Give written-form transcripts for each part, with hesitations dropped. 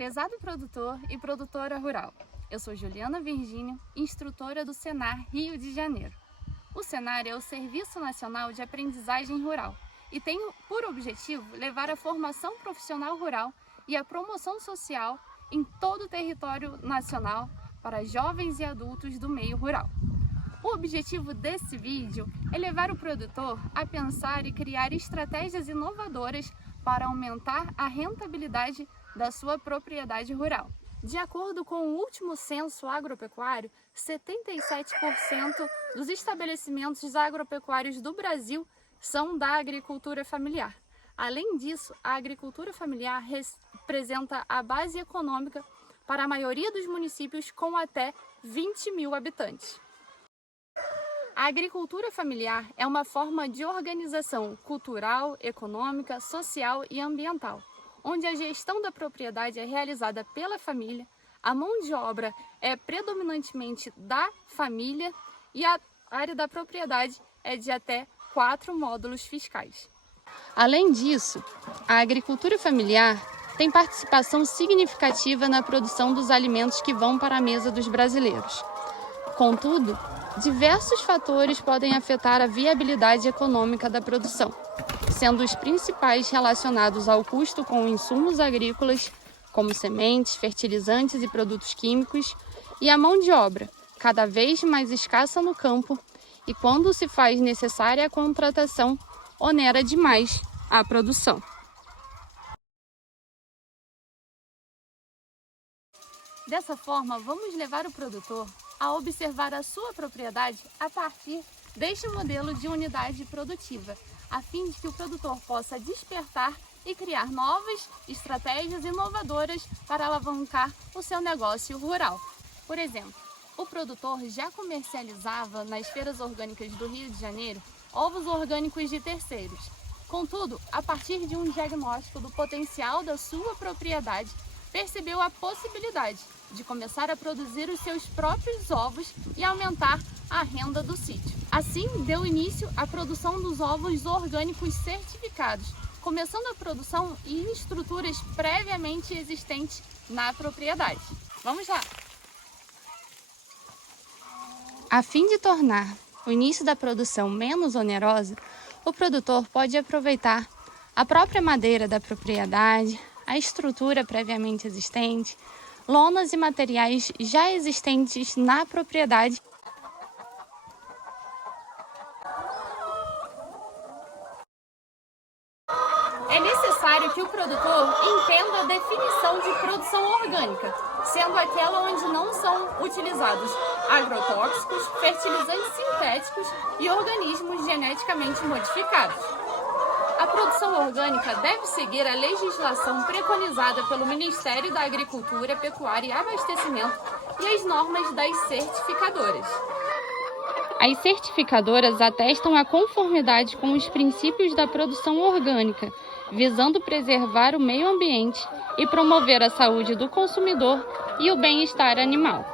Prezado produtor e produtora rural, eu sou Juliana Virgínio, instrutora do Senar Rio de Janeiro. O Senar é o Serviço Nacional de Aprendizagem Rural e tem por objetivo levar a formação profissional rural e a promoção social em todo o território nacional para jovens e adultos do meio rural. O objetivo desse vídeo é levar o produtor a pensar e criar estratégias inovadoras para aumentar a rentabilidade da sua propriedade rural. De acordo com o último censo agropecuário, 77% dos estabelecimentos agropecuários do Brasil são da agricultura familiar. Além disso, a agricultura familiar representa a base econômica para a maioria dos municípios com até 20 mil habitantes. A agricultura familiar é uma forma de organização cultural, econômica, social e ambiental, onde a gestão da propriedade é realizada pela família, a mão de obra é predominantemente da família e a área da propriedade é de até 4 módulos fiscais. Além disso, a agricultura familiar tem participação significativa na produção dos alimentos que vão para a mesa dos brasileiros. Contudo, diversos fatores podem afetar a viabilidade econômica da produção, sendo os principais relacionados ao custo com insumos agrícolas, como sementes, fertilizantes e produtos químicos, e a mão de obra, cada vez mais escassa no campo, e quando se faz necessária a contratação, onera demais a produção. Dessa forma, vamos levar o produtor a observar a sua propriedade a partir deste modelo de unidade produtiva, a fim de que o produtor possa despertar e criar novas estratégias inovadoras para alavancar o seu negócio rural. Por exemplo, o produtor já comercializava nas feiras orgânicas do Rio de Janeiro ovos orgânicos de terceiros. Contudo, a partir de um diagnóstico do potencial da sua propriedade, percebeu a possibilidade de começar a produzir os seus próprios ovos e aumentar a renda do sítio. Assim, deu início à produção dos ovos orgânicos certificados, começando a produção em estruturas previamente existentes na propriedade. Vamos lá! A fim de tornar o início da produção menos onerosa, o produtor pode aproveitar a própria madeira da propriedade, a estrutura previamente existente, lonas e materiais já existentes na propriedade. É necessário que o produtor entenda a definição de produção orgânica, sendo aquela onde não são utilizados agrotóxicos, fertilizantes sintéticos e organismos geneticamente modificados. A produção orgânica deve seguir a legislação preconizada pelo Ministério da Agricultura, Pecuária e Abastecimento e as normas das certificadoras. As certificadoras atestam a conformidade com os princípios da produção orgânica, visando preservar o meio ambiente e promover a saúde do consumidor e o bem-estar animal.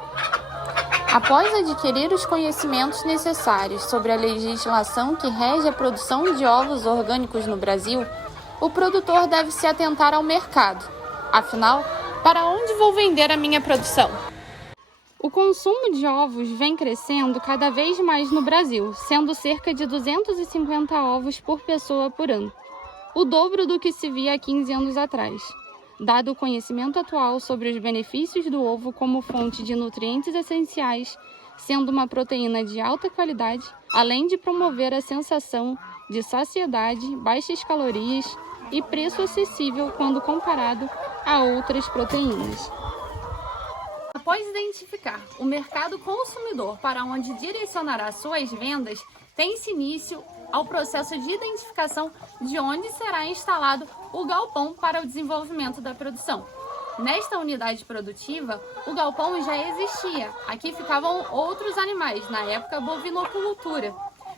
Após adquirir os conhecimentos necessários sobre a legislação que rege a produção de ovos orgânicos no Brasil, o produtor deve se atentar ao mercado. Afinal, para onde vou vender a minha produção? O consumo de ovos vem crescendo cada vez mais no Brasil, sendo cerca de 250 ovos por pessoa por ano, o dobro do que se via há 15 anos atrás. Dado o conhecimento atual sobre os benefícios do ovo como fonte de nutrientes essenciais, sendo uma proteína de alta qualidade, além de promover a sensação de saciedade, baixas calorias e preço acessível quando comparado a outras proteínas. Após identificar o mercado consumidor para onde direcionará suas vendas, tem-se início ao processo de identificação de onde será instalado o galpão para o desenvolvimento da produção. Nesta unidade produtiva, o galpão já existia. Aqui ficavam outros animais, na época bovinocultura.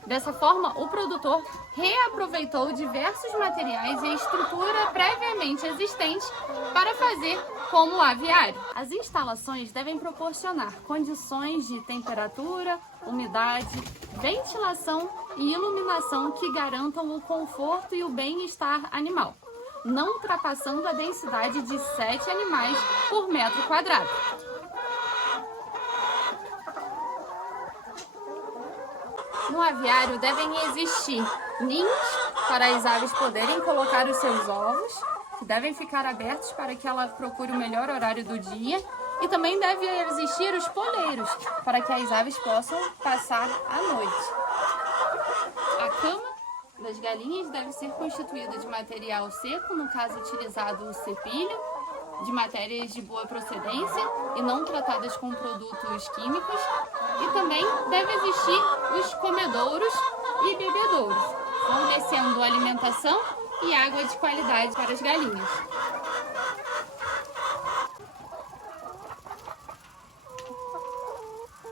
Dessa forma, o produtor reaproveitou diversos materiais e estrutura previamente existente para fazer como o aviário. As instalações devem proporcionar condições de temperatura, umidade, ventilação e iluminação que garantam o conforto e o bem-estar animal. não ultrapassando a densidade de 7 animais por metro quadrado. No aviário devem existir ninhos para as aves poderem colocar os seus ovos, que devem ficar abertos para que ela procure o melhor horário do dia, e também deve existir os poleiros para que as aves possam passar a noite. A cama das galinhas deve ser constituída de material seco, no caso utilizado o cepilho, de matérias de boa procedência e não tratadas com produtos químicos, e também deve existir os comedouros e bebedouros, fornecendo alimentação e água de qualidade para as galinhas.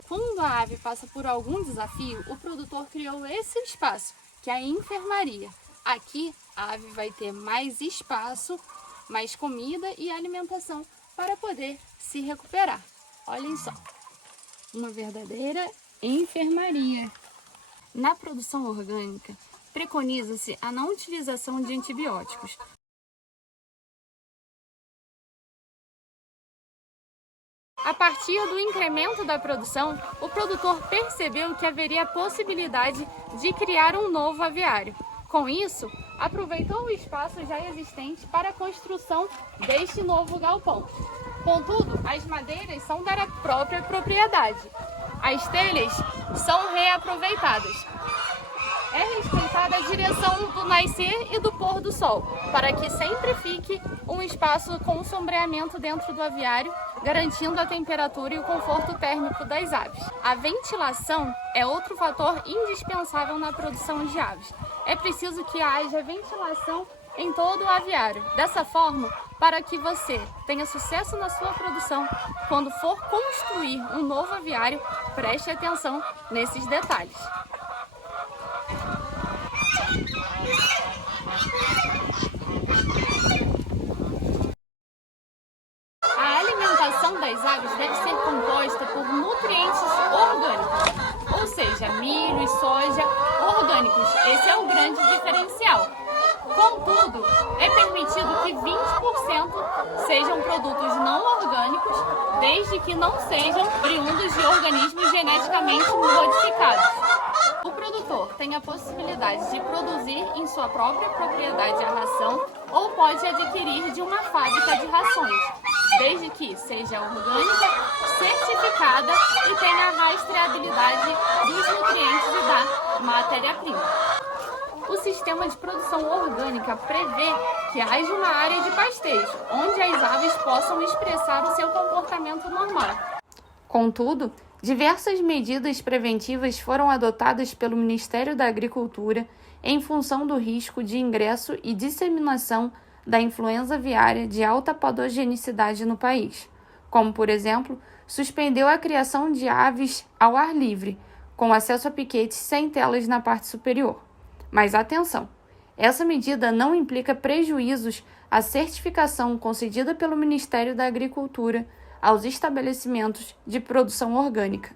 Quando a ave passa por algum desafio, o produtor criou esse espaço, que é a enfermaria. Aqui a ave vai ter mais espaço, mais comida e alimentação para poder se recuperar. Olhem só, uma verdadeira enfermaria. Na produção orgânica, preconiza-se a não utilização de antibióticos. A partir do incremento da produção, o produtor percebeu que haveria a possibilidade de criar um novo aviário. Com isso, aproveitou o espaço já existente para a construção deste novo galpão. Contudo, as madeiras são da própria propriedade. As telhas são reaproveitadas. É respeitada a direção do nascer e do pôr do sol, para que sempre fique um espaço com sombreamento dentro do aviário, garantindo a temperatura e o conforto térmico das aves. A ventilação é outro fator indispensável na produção de aves. É preciso que haja ventilação em todo o aviário. Dessa forma, para que você tenha sucesso na sua produção, quando for construir um novo aviário, preste atenção nesses detalhes. A alimentação das aves deve ser composta por nutrientes orgânicos, ou seja, milho e soja orgânicos. Esse é o grande diferencial. Contudo, é permitido que 20% sejam produtos não orgânicos, desde que não sejam oriundos de organismos geneticamente modificados. O produtor tem a possibilidade de produzir em sua própria propriedade a ração ou pode adquirir de uma fábrica de rações, desde que seja orgânica, certificada e tenha a rastreabilidade dos nutrientes e da matéria-prima. O sistema de produção orgânica prevê que haja uma área de pastejo, onde as aves possam expressar o seu comportamento normal. Contudo, diversas medidas preventivas foram adotadas pelo Ministério da Agricultura em função do risco de ingresso e disseminação da influenza aviária de alta patogenicidade no país, como, por exemplo, suspendeu a criação de aves ao ar livre, com acesso a piquetes sem telas na parte superior. Mas atenção, essa medida não implica prejuízos à certificação concedida pelo Ministério da Agricultura aos estabelecimentos de produção orgânica.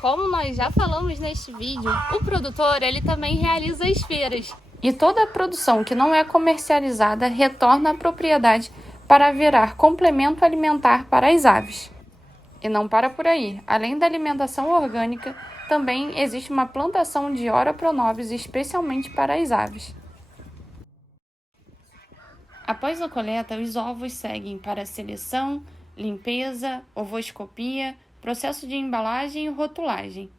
Como nós já falamos neste vídeo, o produtor ele também realiza as feiras. E toda a produção que não é comercializada retorna à propriedade para virar complemento alimentar para as aves. E não para por aí. Além da alimentação orgânica, também existe uma plantação de Ora pronobis especialmente para as aves. Após a coleta, os ovos seguem para seleção, limpeza, ovoscopia, processo de embalagem e rotulagem.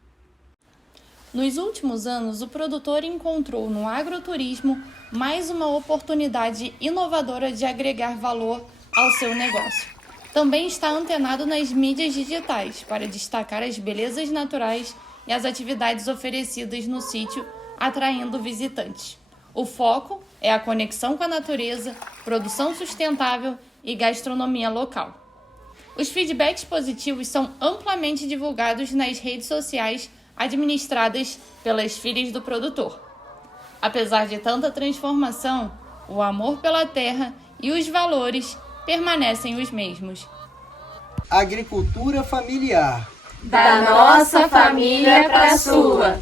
Nos últimos anos, o produtor encontrou no agroturismo mais uma oportunidade inovadora de agregar valor ao seu negócio. Também está antenado nas mídias digitais para destacar as belezas naturais e as atividades oferecidas no sítio, atraindo visitantes. O foco é a conexão com a natureza, produção sustentável e gastronomia local. Os feedbacks positivos são amplamente divulgados nas redes sociais administradas pelas filhas do produtor. Apesar de tanta transformação, o amor pela terra e os valores permanecem os mesmos. Agricultura familiar. Da nossa família para a sua.